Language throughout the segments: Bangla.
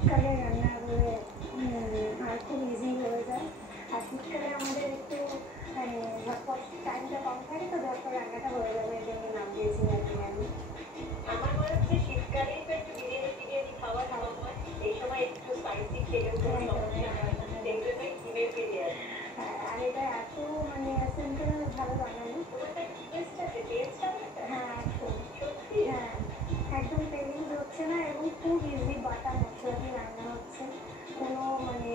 শীতকালে রান্না করে আর খুব ইজি হয়ে যায়। আর শীতকালে আমাদের একটু মানে ঝটপট টাইমটা কম থাকে, তো ঝটপট রান্নাটা হয়ে যাবে, এই জন্য নাম দিয়েছি বিরিয়ানি। আমার মনে হচ্ছে শীতকালেই তো একটু বিরিয়ানি টিরিয়ানি খাওয়ার সময়, এই সময় একটু স্পাইসি খেলেও কোনো সমস্যা হয় না, সেই জন্যই ডিমের বিরিয়ানি। হ্যাঁ, আর এটা এত মানে সিম্পল ভাবে বানানো। তোমার একটা টেস্ট আছে, টেস্ট আছে। হ্যাঁ, একদম সত্যি। হ্যাঁ, একদম তেলিং হচ্ছে না এবং খুব ইজি বাটা মশলা দিয়ে রান্না হচ্ছে, কোনো মানে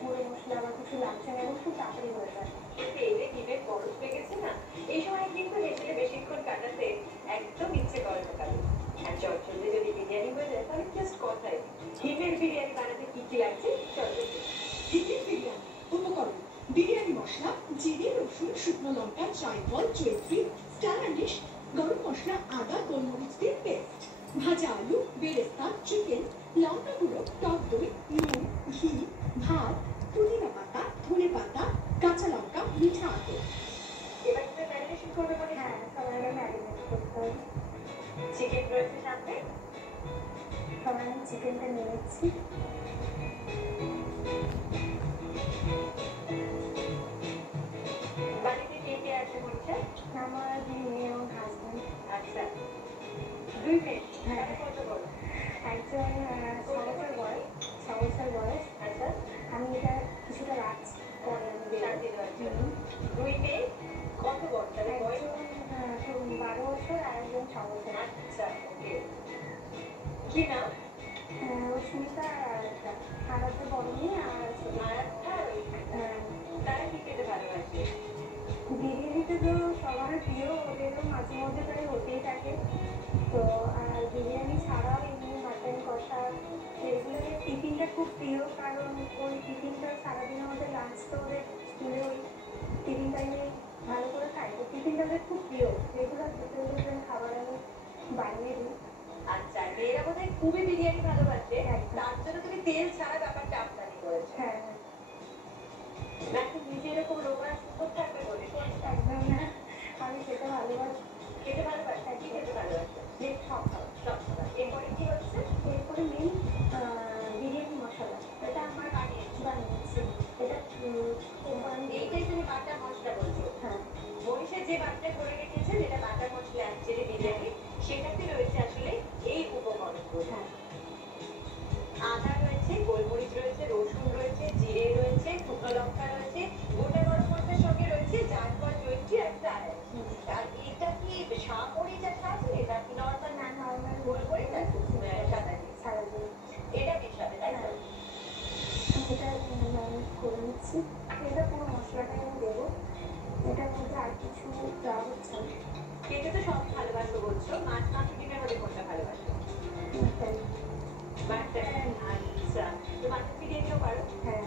গুঁড়ো মশলা বা কিছু লাগছে না এবং খুব তাড়াতাড়ি হয়ে যায়। সত্যি এই যে ডিমের বরফ লেগেছে না, এই সময় কিন্তু হেসেলে বেশিক্ষণ কাটাতে একদম ইচ্ছে করে না কারো। আর চটজলদি যদি বিরিয়ানি হয়ে যায় তাহলে জাস্ট কথাই। ডিমের বিরিয়ানি বানাতে কি কি লাগছে চল দেখি। ডিমের বিরিয়ানি উপকরণ: বিরিয়ানি মশলা, জিরে, রসুন, শুকনো লঙ্কা, জায়ফল, জয়ত্রী, স্টার আনিশ, গরম মশলা, আদা, গোলমরিচ দিয়ে পেস্ট, ভাজা আলু, বেরেস্তা, চিকেন, লঙ্কা গুঁড়ো, টক দই, নুন, ঘি, ভাত, পুদিনা পাতা, ধনে পাতা, কাঁচা লঙ্কা, মিঠা আতর। এবার তুমি ম্যারিনেশন করবে মানে? হ্যাঁ, সবাই ম্যারিনেট করতে হবে। চিকেন রয়েছে সামনে, সবাই আমি চিকেনটা নিয়ে নিচ্ছি। বাড়িতে কে কে আছে বলছে? আমার মেয়ে এবং হাজব্যান্ড। আচ্ছা, দুই মেয়ে। হ্যাঁ, কত বড়? একজন 6 বছর বয়স, 6 বছর বয়স। আচ্ছা, আমি এটা কিছুটা রাখছি, পরে আমি দেবো। শান্তি দেওয়ার জন্য। দুই মেয়ে কত বড় তাহলে বয়স? একজন 12 বছর আর একজন 6 বছর। আচ্ছা, ওকে। কি নাম? রশ্মিতা আর একটা, আর একটা বড় মেয়ে আর ছোট। আরাধ্যা আর ঐশিকা। তারা কি খেতে ভালোবাসে? বিরিয়ানিতে তো সবার প্রিয়, ওদেরও মাঝে মধ্যে প্রায় হতেই থাকে। তো আর বিরিয়ানি ছাড়াও এমনি মাটন কষা এগুলোর টিফিনটা খুব প্রিয়, কারণ ওই টিফিনটা সারাদিন আমাদের লাঞ্চ তো ওদের স্কুলে ওই টিফিন টাইমে ভালো করে খাই, তো টিফিনটা ওদের খুব প্রিয়, রেগুলার দুটো দুটো খাবার আমি বানিয়ে দিই। আচ্ছা, মেয়েরা বোধহয় খুবই বিরিয়ানি ভালোবাসে, তার জন্য তুমি তেল ছাড়া ব্যাপারটা আমদানি করেছো। হ্যাঁ, নাকি নিজে এরকম রোগা সুন্দর থাকবে বলে? একদম না, আমি খেতে ভালোবাসি। খেতে ভালোবাসে? কি খেতে ভালোবাসে? সব খাবার। সব খাবার। এরপরে কি হচ্ছে? এরপরে মেন বিরিয়ানি মশলা, এটা আমার বানিয়েছি। এটা কোম্পানি। এইটাই তুমি বাটা মশলা বলছো? হ্যাঁ, মনীষা যে বাটটা করে রেখেছে যেটা বাটা মশলা অ্যাকচুয়ালি বিরিয়ানি, সেটাতে রয়েছে আসলে এই উপকরণগুলো। হ্যাঁ, আদা রয়েছে, গোলমরিচ রয়েছে, রসুন রয়েছে, জিরে রয়েছে, শুকনো লঙ্কা রয়েছে, গোটা গরম মশলার সঙ্গে রয়েছে জায়ফল, জয়ত্রী আর স্টার আনিশ। আর এটা কি সামরিচ একটা আছে, এটা কি নর্মাল? না, নর্মাল গোল করে সাদা সারা দিন এটা মেশাবে তাই তো? এটা ম্যারিনেট করে নিচ্ছি। এটা পুরো মশলাটাই আমি দেবো, এটার মধ্যে আর কিছু দেওয়া হচ্ছে না। খেতে তো সব ভালোবাসো বলছো, মাছ মাংস ডিমের মধ্যে কোনটা ভালোবাসো? মাটন। মাটন। আচ্ছা, তো মাটন বিরিয়ানিও পারো? হ্যাঁ,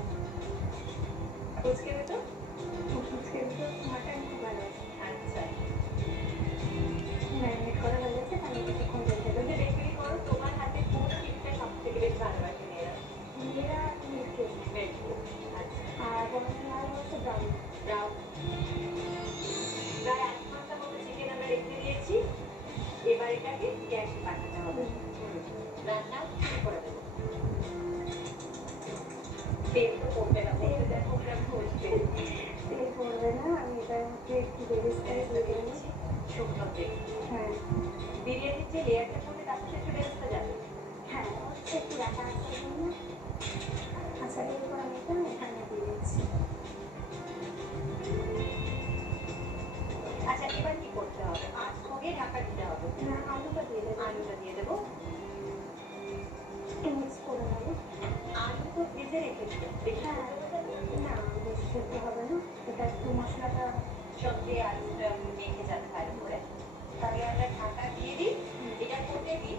ফুচকে তো? ফুচকে তো মাটন খুব ভালোবাসি। আচ্ছা, ম্যারিনেট করা হয়ে গেছে, তাহলে কিছুক্ষণ রেখে দেবো। তুমি বেশি করো, তোমার হাতে কোন টিপটা সব থেকে বেশি ভালোবাসে মেয়েরা? মেয়েরা মিল্কি বেশি। আচ্ছা, আর বড়রা হচ্ছে ব্রাউন। ব্রাউন। প্রায় 8 ঘন্টা মতো চিকেন আমরা রেখে দিয়েছি, এবার এটাকে গ্যাসে পাঠাতে হবে। রান্না শুরু করে দেবো। তেল তো কমবে না, বলতে দেখো ওটা হচ্ছে তেল পড়বে না, আমি এটার মধ্যে একটু বেরেস্তা দিয়ে দিয়েছি। শুকনো তেল। হ্যাঁ, বিরিয়ানির যে লেয়ারটা করবে তার সাথে একটু বেরেস্তা যাবে। হ্যাঁ, হচ্ছে একটু রাখা আসার জন্য। আচ্ছা, এরপর আমি এটা এখানে দিয়ে দিচ্ছি। আচ্ছা, এবার কি করতে হবে? আঁচ কমিয়ে ঢাকা দিতে হবে। না, আলুটা দিয়ে দেবো। আলুটা দিয়ে দেবো। একটু মিক্স করে নেবো। আলু তো ভেজে রেখেছি, বেশি হ্যাঁ, না বেশি সেদ্ধ হবে না, এটা একটু মশলাটা। সঙ্গে আলুটা মেখে যাবে ভালো করে। তাহলে আমরা ঢাকা দিয়ে দিই, এটা করতে দিই,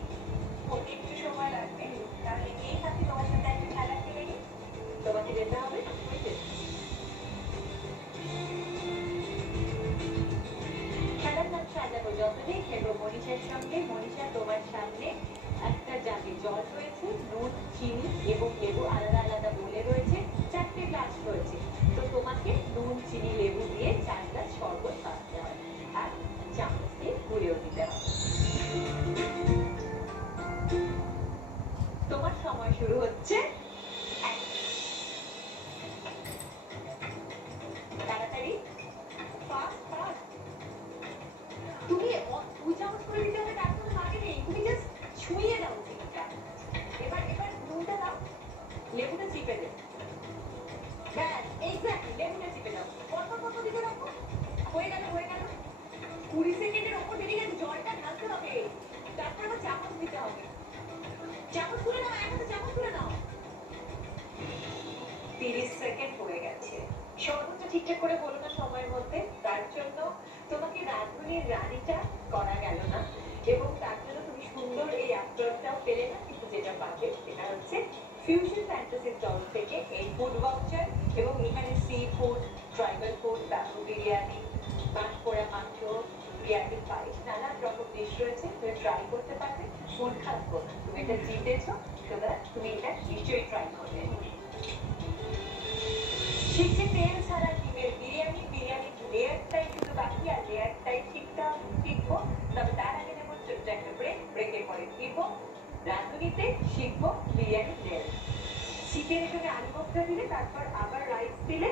হতে একটু সময় লাগবে। তাহলে এই সাথে তোমার সাথে একটা খেলা খেলে নিই। তোমাকে যেতে হবে খেলার নাম সাজাবো যতদিন খেলবো মনীষার সঙ্গে। মনীষা তোমার সামনে একটা জাগে জল রয়েছে, নুন, চিনি এবং লেবু আলাদা আলাদা বলে রয়েছে, 4টে গ্লাস রয়েছে। তো তোমাকে নুন, চিনি, লেবু দিয়ে 4 গ্লাস শরবত বানাতে হবে আর চামচ দিয়ে ঘুরেও দিতে হবে। তোমার সময় সময় শুরু হচ্ছে তাড়াতাড়ি ফাস্ট ফাস্ট তুমি দুই চামচ করে দিতে হবে তার কোনো লাগে নেই তুমি জাস্ট ছুঁয়ে দাও চিনিটা এবার এবার নুনটা দাও লেবুটা চিপে দে ব্যাস এক্স্যাক্টলি লেবুটা চিপে দাও কত দিতে রাখো হয়ে গেল 20 সেকেন্ডের ওপর বেরিয়ে গেছে জলটা ঢালতে হবে তারপর আবার চামচ দিতে হবে চামচ খুলে নাও একটা চামচ খুলে নাও 30 সেকেন্ড হয়ে গেছে সর্বোচ্চ ঠিকঠাক করে বলো না সময়ের মধ্যে তার জন্য তোমাকে রাঁধুনির রানীটা করা গেল না এবং তার জন্য তুমি সুন্দর এই আফটারটাও পেলে না কিন্তু যেটা পাবে সেটা হচ্ছে ফিউশন ফ্যান্টাসি স্টল থেকে এই ফুড ভাউচার এবং এখানে seafood tribal food bamboo biryani মাছপোড়া মাংস বিরিয়ানি পায়েস নানান রকম ডিশ রয়েছে তুমি ট্রাই করতে পারবে ফুড খারাপ করো তুমি এটা জিতেছো সুতরাং তুমি এটা নিশ্চয়ই ট্রাই করবে শিখছে তেল ছাড়া ডিমের বিরিয়ানি লেয়ারটাই শুধু বাকি আর লেয়ারটাই ঠিকঠাক শিখবো তবে তার আগে নেবো ছোট্ট একটা ব্রেকের পরে ফিরবো রাঁধুনিতে শিখবো বিরিয়ানি লেয়ার চিকেন এখানে আলু ভর্তা দিলে তারপর আবার রাইস দিলে